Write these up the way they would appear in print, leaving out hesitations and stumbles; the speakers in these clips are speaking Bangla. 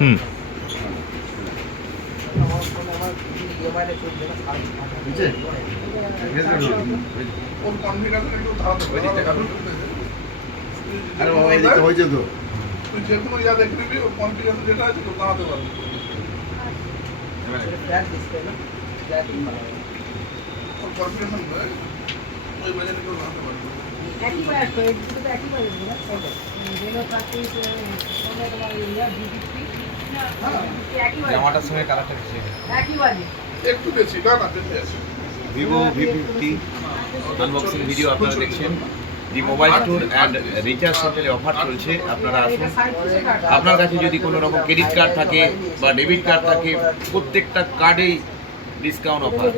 হুম। আরে বাবা এদিকে হয়েছে তো তুই যে কোনো ইয়া দেখে নিবি ওর কনফিডেন্স যেটা আছে তো দাঁড়াতে পারবি ওর কনফিডেন্স নয় ওই বাজারে কেউ দাঁড়াতে পারবে জামাটার সঙ্গে কালারটা বেশি একটু বেশি না না বেশি আছে ভিভো V50 আনবক্সিং ভিডিও আপনারা দেখছেন। দি মোবাইল স্টোর অ্যান্ড রিচার্জ সেন্টারে অফার চলছে, আপনারা আসুন। আপনার কাছে যদি কোনো রকম ক্রেডিট কার্ড থাকে বা ডেবিট কার্ড থাকে, প্রত্যেকটা কার্ডেই ডিসকাউন্ট অফার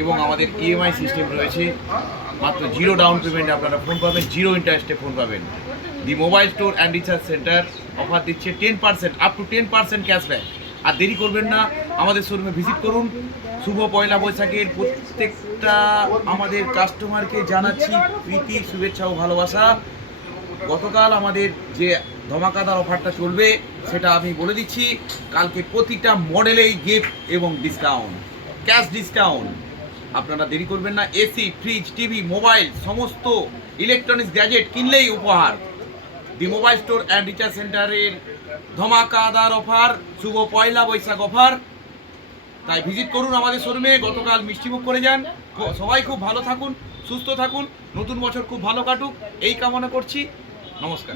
এবং আমাদের ইএমআই সিস্টেম রয়েছে। মাত্র 0 ডাউন পেমেন্টে আপনারা ফোন পাবেন, 0 ইন্টারেস্টে ফোন পাবেন। The mobile store and recharge centre offer দিচ্ছে 10% আপ টু 10% ক্যাশব্যাক। আর দেরি করবেন না, আমাদের শোরুমে ভিজিট করুন। শুভ পয়লা বৈশাখের প্রত্যেকটা আমাদের কাস্টমারকে জানাচ্ছি প্রীতি, শুভেচ্ছা ও ভালোবাসা। গতকাল আমাদের যে ধমাকাদার অফারটা চলবে সেটা আমি বলে দিচ্ছি। কালকে প্রতিটা মডেলেই গিফট এবং ডিসকাউন্ট, ক্যাশ ডিসকাউন্ট। আপনারা দেরি করবেন না, এসি, ফ্রিজ, টিভি, মোবাইল সমস্ত ইলেকট্রনিক্স গ্যাজেট কিনলেই উপহার। দি মোবাইল স্টোর অ্যান্ড রিচার্জ সেন্টারের ধমাকাদার অফার, শুভ পয়লা বৈশাখ অফার। তাই ভিজিট করুন আমাদের শোরুমে। গতকাল মিষ্টিমুখ করে যান। সবাই খুব ভালো থাকুন, সুস্থ থাকুন, নতুন বছর খুব ভালো কাটুক এই কামনা করছি। নমস্কার।